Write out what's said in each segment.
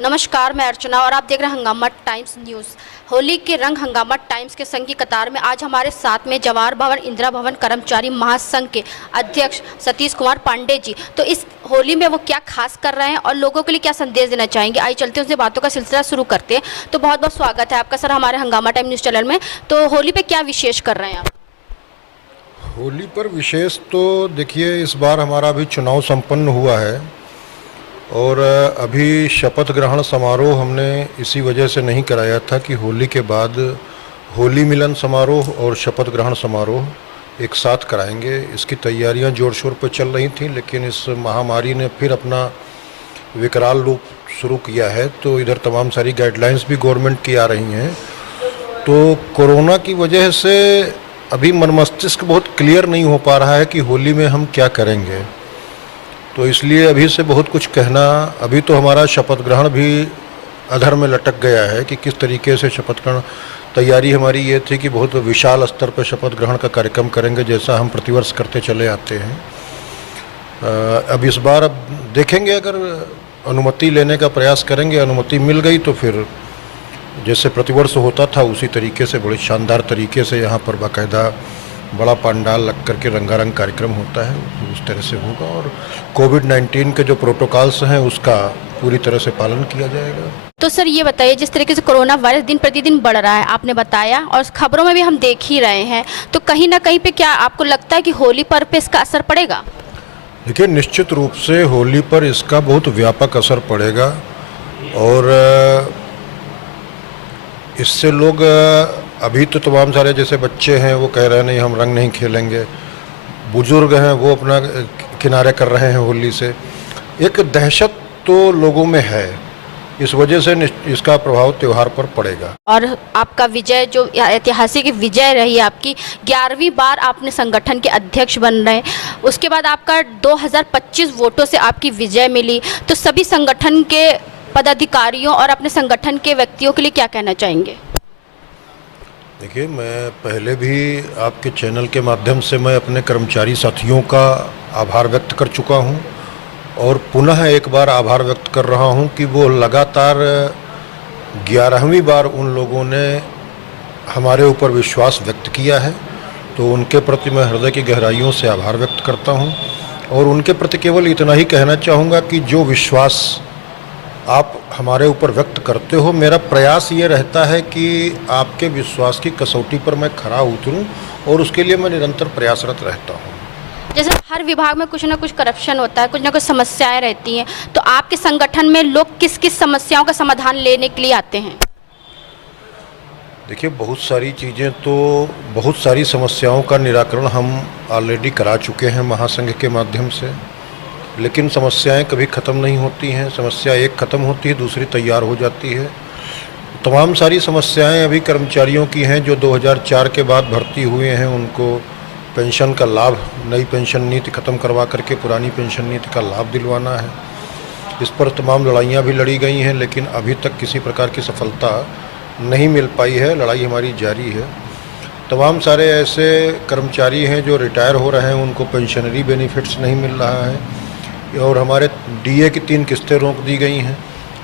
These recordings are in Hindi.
नमस्कार, मैं अर्चना और आप देख रहे हैं हंगामा टाइम्स न्यूज़। होली के रंग हंगामा टाइम्स के संघ की कतार में आज हमारे साथ में जवाहर भवन इंदिरा भवन कर्मचारी महासंघ के अध्यक्ष सतीश कुमार पांडे जी। तो इस होली में वो क्या खास कर रहे हैं और लोगों के लिए क्या संदेश देना चाहेंगे, आइए चलते हैं उससे बातों का सिलसिला शुरू करते हैं। तो बहुत बहुत स्वागत है आपका सर हमारे हंगामा टाइम न्यूज़ चैनल में। तो होली पे क्या विशेष कर रहे हैं आप? होली पर विशेष तो देखिए, इस बार हमारा अभी चुनाव संपन्न हुआ है और अभी शपथ ग्रहण समारोह हमने इसी वजह से नहीं कराया था कि होली के बाद होली मिलन समारोह और शपथ ग्रहण समारोह एक साथ कराएंगे। इसकी तैयारियां जोर शोर पर चल रही थीं, लेकिन इस महामारी ने फिर अपना विकराल रूप शुरू किया है, तो इधर तमाम सारी गाइडलाइंस भी गवर्नमेंट की आ रही हैं। तो कोरोना की वजह से अभी मन मस्तिष्क बहुत क्लियर नहीं हो पा रहा है कि होली में हम क्या करेंगे, तो इसलिए अभी से बहुत कुछ कहना, अभी तो हमारा शपथ ग्रहण भी अधर में लटक गया है कि किस तरीके से शपथ ग्रहण। तैयारी हमारी ये थी कि बहुत विशाल स्तर पर शपथ ग्रहण का कार्यक्रम करेंगे, जैसा हम प्रतिवर्ष करते चले आते हैं। अब इस बार अब देखेंगे, अगर अनुमति लेने का प्रयास करेंगे, अनुमति मिल गई तो फिर जैसे प्रतिवर्ष होता था उसी तरीके से बड़े शानदार तरीके से यहाँ पर बाकायदा बड़ा पंडाल लग करके रंगारंग कार्यक्रम होता है, उस तरह से होगा। और कोविड-19 के जो प्रोटोकॉल्स हैं उसका पूरी तरह से पालन किया जाएगा। तो सर ये बताइए, जिस तरीके से कोरोना वायरस दिन प्रतिदिन बढ़ रहा है आपने बताया और खबरों में भी हम देख ही रहे हैं, तो कहीं ना कहीं पे क्या आपको लगता है कि होली पर पे इसका असर पड़ेगा? देखिए, निश्चित रूप से होली पर इसका बहुत व्यापक असर पड़ेगा और इससे लोग अभी तो तमाम सारे जैसे बच्चे हैं वो कह रहे हैं नहीं हम रंग नहीं खेलेंगे, बुजुर्ग हैं वो अपना किनारे कर रहे हैं होली से। एक दहशत तो लोगों में है, इस वजह से इसका प्रभाव त्यौहार पर पड़ेगा। और आपका विजय जो ऐतिहासिक विजय रही आपकी, 11वीं बार आपने संगठन के अध्यक्ष बन रहे हैं, उसके बाद आपका 2025 वोटों से आपकी विजय मिली, तो सभी संगठन के पदाधिकारियों और अपने संगठन के व्यक्तियों के लिए क्या कहना चाहेंगे? देखिए, मैं पहले भी आपके चैनल के माध्यम से मैं अपने कर्मचारी साथियों का आभार व्यक्त कर चुका हूं और पुनः एक बार आभार व्यक्त कर रहा हूं कि वो लगातार 11वीं बार उन लोगों ने हमारे ऊपर विश्वास व्यक्त किया है, तो उनके प्रति मैं हृदय की गहराइयों से आभार व्यक्त करता हूं। और उनके प्रति केवल इतना ही कहना चाहूँगा कि जो विश्वास आप हमारे ऊपर व्यक्त करते हो, मेरा प्रयास ये रहता है कि आपके विश्वास की कसौटी पर मैं खरा उतरूं और उसके लिए मैं निरंतर प्रयासरत रहता हूं। जैसे हर विभाग में कुछ ना कुछ करप्शन होता है, कुछ ना कुछ समस्याएं रहती हैं, तो आपके संगठन में लोग किस किस समस्याओं का समाधान लेने के लिए आते हैं? देखिए, बहुत सारी चीज़ें तो, बहुत सारी समस्याओं का निराकरण हम ऑलरेडी करा चुके हैं महासंघ के माध्यम से, लेकिन समस्याएं कभी ख़त्म नहीं होती हैं। समस्या एक ख़त्म होती है, दूसरी तैयार हो जाती है। तमाम सारी समस्याएं अभी कर्मचारियों की हैं जो 2004 के बाद भर्ती हुए हैं, उनको पेंशन का लाभ, नई पेंशन नीति ख़त्म करवा करके पुरानी पेंशन नीति का लाभ दिलवाना है। इस पर तमाम लड़ाइयाँ भी लड़ी गई हैं, लेकिन अभी तक किसी प्रकार की सफलता नहीं मिल पाई है। लड़ाई हमारी जारी है। तमाम सारे ऐसे कर्मचारी हैं जो रिटायर हो रहे हैं, उनको पेंशनरी बेनिफिट्स नहीं मिल रहा है और हमारे डीए की 3 किस्तें रोक दी गई हैं,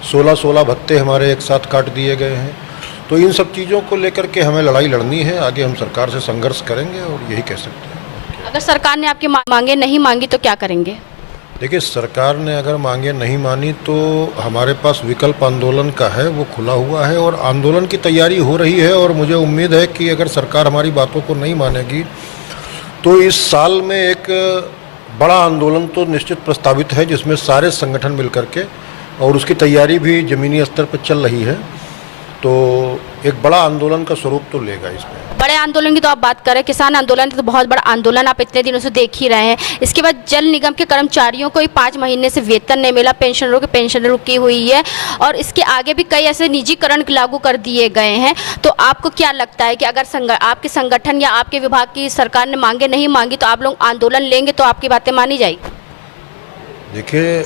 16-16 भत्ते हमारे एक साथ काट दिए गए हैं। तो इन सब चीज़ों को लेकर के हमें लड़ाई लड़नी है, आगे हम सरकार से संघर्ष करेंगे और यही कह सकते हैं। अगर सरकार ने आपकी मांगे नहीं मांगी तो क्या करेंगे? देखिए, सरकार ने अगर मांगे नहीं मानी तो हमारे पास विकल्प आंदोलन का है, वो खुला हुआ है और आंदोलन की तैयारी हो रही है। और मुझे उम्मीद है कि अगर सरकार हमारी बातों को नहीं मानेगी तो इस साल में एक बड़ा आंदोलन तो निश्चित प्रस्तावित है, जिसमें सारे संगठन मिलकर के, और उसकी तैयारी भी ज़मीनी स्तर पर चल रही है, तो एक बड़ा आंदोलन का स्वरूप तो लेगा इसमें। बड़े आंदोलन की तो आप बात करें, किसान आंदोलन तो बहुत बड़ा आंदोलन आप इतने दिनों से देख ही रहे हैं। इसके बाद जल निगम के कर्मचारियों को 5 महीने से वेतन नहीं मिला, पेंशनरों की पेंशन रुकी हुई है और इसके आगे भी कई ऐसे निजीकरण लागू कर दिए गए हैं। तो आपको क्या लगता है कि अगर आपके संगठन या आपके विभाग की सरकार ने मांगे नहीं मांगी तो आप लोग आंदोलन लेंगे तो आपकी बातें मानी जाएगी? देखिए,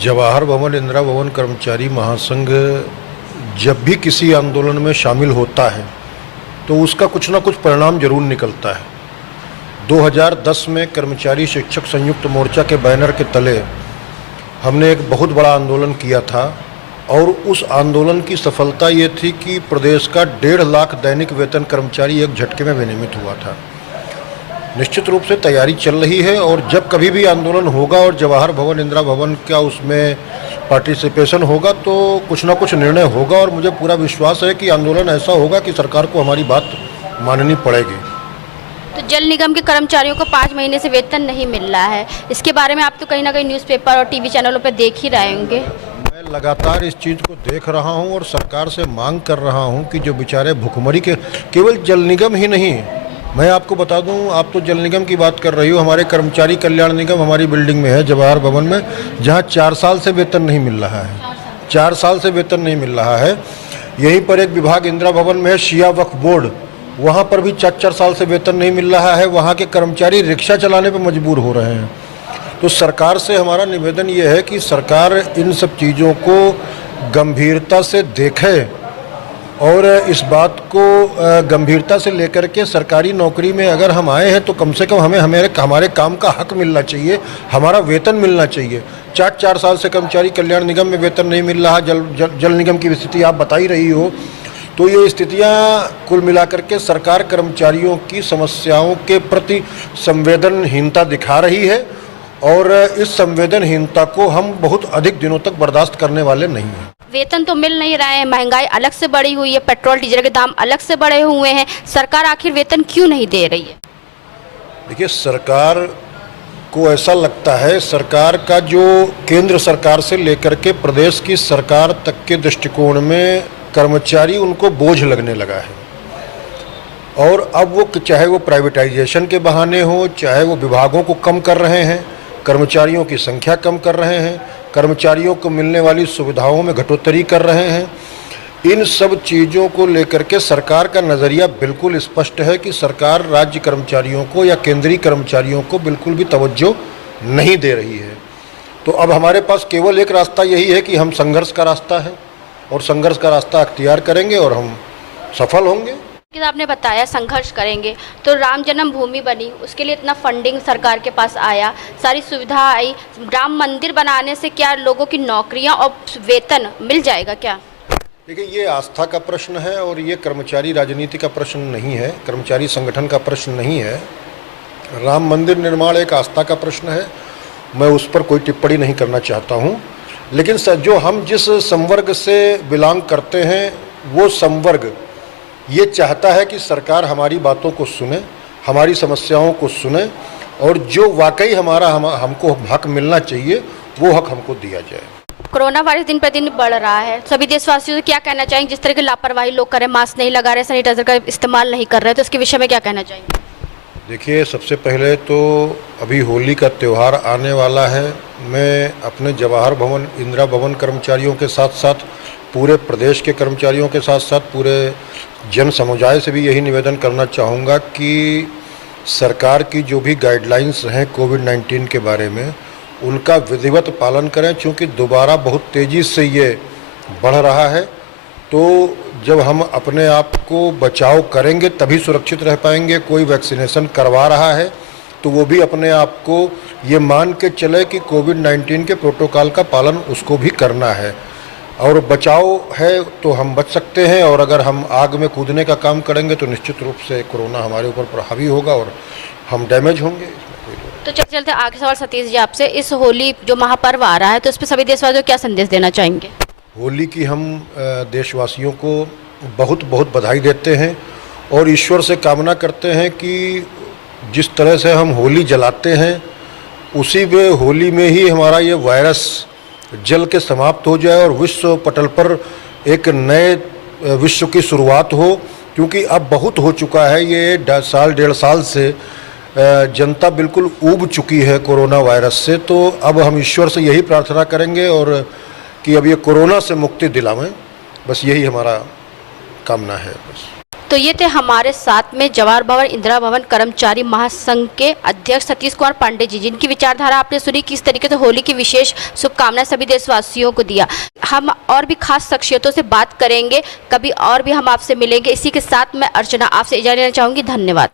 जवाहर भवन इंदिरा भवन कर्मचारी महासंघ जब भी किसी आंदोलन में शामिल होता है तो उसका कुछ ना कुछ परिणाम जरूर निकलता है। 2010 में कर्मचारी शिक्षक संयुक्त मोर्चा के बैनर के तले हमने एक बहुत बड़ा आंदोलन किया था और उस आंदोलन की सफलता ये थी कि प्रदेश का 1.5 लाख दैनिक वेतन कर्मचारी एक झटके में विनियमित हुआ था। निश्चित रूप से तैयारी चल रही है और जब कभी भी आंदोलन होगा और जवाहर भवन, इंदिरा भवन का उसमें पार्टिसिपेशन होगा तो कुछ ना कुछ निर्णय होगा और मुझे पूरा विश्वास है कि आंदोलन ऐसा होगा कि सरकार को हमारी बात माननी पड़ेगी। तो जल निगम के कर्मचारियों को 5 महीने से वेतन नहीं मिल रहा है, इसके बारे में आप तो कहीं ना कहीं न्यूज़पेपर और टीवी चैनलों पर देख ही रहे होंगे। मैं लगातार इस चीज़ को देख रहा हूं और सरकार से मांग कर रहा हूं कि जो बेचारे भुखमरी के, केवल जल निगम ही नहीं, मैं आपको बता दूं, आप तो जल निगम की बात कर रही हो, हमारे कर्मचारी कल्याण निगम हमारी बिल्डिंग में है जवाहर भवन में, जहां 4 साल से वेतन नहीं मिल रहा है। 4 साल से वेतन नहीं मिल रहा है। यहीं पर एक विभाग इंदिरा भवन में है, शिया वक्फ बोर्ड, वहाँ पर भी 4 साल से वेतन नहीं मिल रहा है। वहाँ के कर्मचारी रिक्शा चलाने पर मजबूर हो रहे हैं। तो सरकार से हमारा निवेदन ये है कि सरकार इन सब चीज़ों को गंभीरता से देखे और इस बात को गंभीरता से लेकर के सरकारी नौकरी में अगर हम आए हैं तो कम से कम हमें हमारे काम का हक मिलना चाहिए, हमारा वेतन मिलना चाहिए। 4 साल से कर्मचारी कल्याण निगम में वेतन नहीं मिल रहा, जल निगम की स्थिति आप बता ही रही हो। तो ये स्थितियां कुल मिलाकर के सरकार कर्मचारियों की समस्याओं के प्रति संवेदनहीनता दिखा रही है और इस संवेदनहीनता को हम बहुत अधिक दिनों तक बर्दाश्त करने वाले नहीं हैं। वेतन तो मिल नहीं रहे हैं, महंगाई अलग से बढ़ी हुई है, पेट्रोल डीजल के दाम अलग से बढ़े हुए हैं, सरकार आखिर वेतन क्यों नहीं दे रही है? देखिए, सरकार को ऐसा लगता है, सरकार का जो केंद्र सरकार से लेकर के प्रदेश की सरकार तक के दृष्टिकोण में कर्मचारी उनको बोझ लगने लगा है और अब वो चाहे वो प्राइवेटाइजेशन के बहाने हो, चाहे वो विभागों को कम कर रहे हैं, कर्मचारियों की संख्या कम कर रहे हैं, कर्मचारियों को मिलने वाली सुविधाओं में घटोत्तरी कर रहे हैं, इन सब चीज़ों को लेकर के सरकार का नज़रिया बिल्कुल स्पष्ट है कि सरकार राज्य कर्मचारियों को या केंद्रीय कर्मचारियों को बिल्कुल भी तवज्जो नहीं दे रही है। तो अब हमारे पास केवल एक रास्ता यही है कि हम संघर्ष का रास्ता है और संघर्ष का रास्ता अख्तियार करेंगे और हम सफल होंगे। आपने बताया संघर्ष करेंगे, तो राम जन्मभूमि बनी, उसके लिए इतना फंडिंग सरकार के पास आया, सारी सुविधा आई, राम मंदिर बनाने से क्या लोगों की नौकरियां और वेतन मिल जाएगा क्या? देखिए, ये आस्था का प्रश्न है और ये कर्मचारी राजनीति का प्रश्न नहीं है, कर्मचारी संगठन का प्रश्न नहीं है। राम मंदिर निर्माण एक आस्था का प्रश्न है, मैं उस पर कोई टिप्पणी नहीं करना चाहता हूँ। लेकिन जो हम जिस संवर्ग से बिलोंग करते हैं वो संवर्ग ये चाहता है कि सरकार हमारी बातों को सुने, हमारी समस्याओं को सुने और जो वाकई हमको हक मिलना चाहिए वो हक हमको दिया जाए। कोरोना वायरस दिन पर दिन बढ़ रहा है, सभी देशवासियों से क्या कहना चाहेंगे? जिस तरह की लापरवाही लोग करें, मास्क नहीं लगा रहे, सैनिटाइजर का इस्तेमाल नहीं कर रहे, तो इसके विषय में क्या कहना चाहेंगे? देखिए, सबसे पहले तो अभी होली का त्यौहार आने वाला है। मैं अपने जवाहर भवन, इंदिरा भवन कर्मचारियों के साथ साथ पूरे प्रदेश के कर्मचारियों के साथ साथ पूरे जन समुदाय से भी यही निवेदन करना चाहूँगा कि सरकार की जो भी गाइडलाइंस हैं कोविड-19 के बारे में उनका विधिवत पालन करें, क्योंकि दोबारा बहुत तेज़ी से ये बढ़ रहा है। तो जब हम अपने आप को बचाव करेंगे तभी सुरक्षित रह पाएंगे। कोई वैक्सीनेशन करवा रहा है तो वो भी अपने आप को ये मान के चले कि कोविड-19 के प्रोटोकॉल का पालन उसको भी करना है और बचाव है तो हम बच सकते हैं। और अगर हम आग में कूदने का काम करेंगे तो निश्चित रूप से कोरोना हमारे ऊपर हावी होगा और हम डैमेज होंगे। तो चलते आगे सवाल सतीश जी आपसे, इस होली जो महापर्व आ रहा है तो उस पर सभी देशवासियों को क्या संदेश देना चाहेंगे? होली की हम देशवासियों को बहुत बहुत बधाई देते हैं और ईश्वर से कामना करते हैं कि जिस तरह से हम होली जलाते हैं उसी में होली में ही हमारा ये वायरस जल के समाप्त हो जाए और विश्व पटल पर एक नए विश्व की शुरुआत हो, क्योंकि अब बहुत हो चुका है। ये 1.5 साल से जनता बिल्कुल ऊब चुकी है कोरोना वायरस से। तो अब हम ईश्वर से यही प्रार्थना करेंगे और कि अब ये कोरोना से मुक्ति दिलावें, बस यही हमारा कामना है। बस तो ये थे हमारे साथ में जवाहर भवन इंदिरा भवन कर्मचारी महासंघ के अध्यक्ष सतीश कुमार पांडे जी, जिनकी विचारधारा आपने सुनी, किस तरीके से होली की विशेष शुभकामनाएं सभी देशवासियों को दिया। हम और भी खास शख्सियतों से बात करेंगे, कभी और भी हम आपसे मिलेंगे। इसी के साथ मैं अर्चना आपसे इजाजत लेना चाहूँगी। धन्यवाद।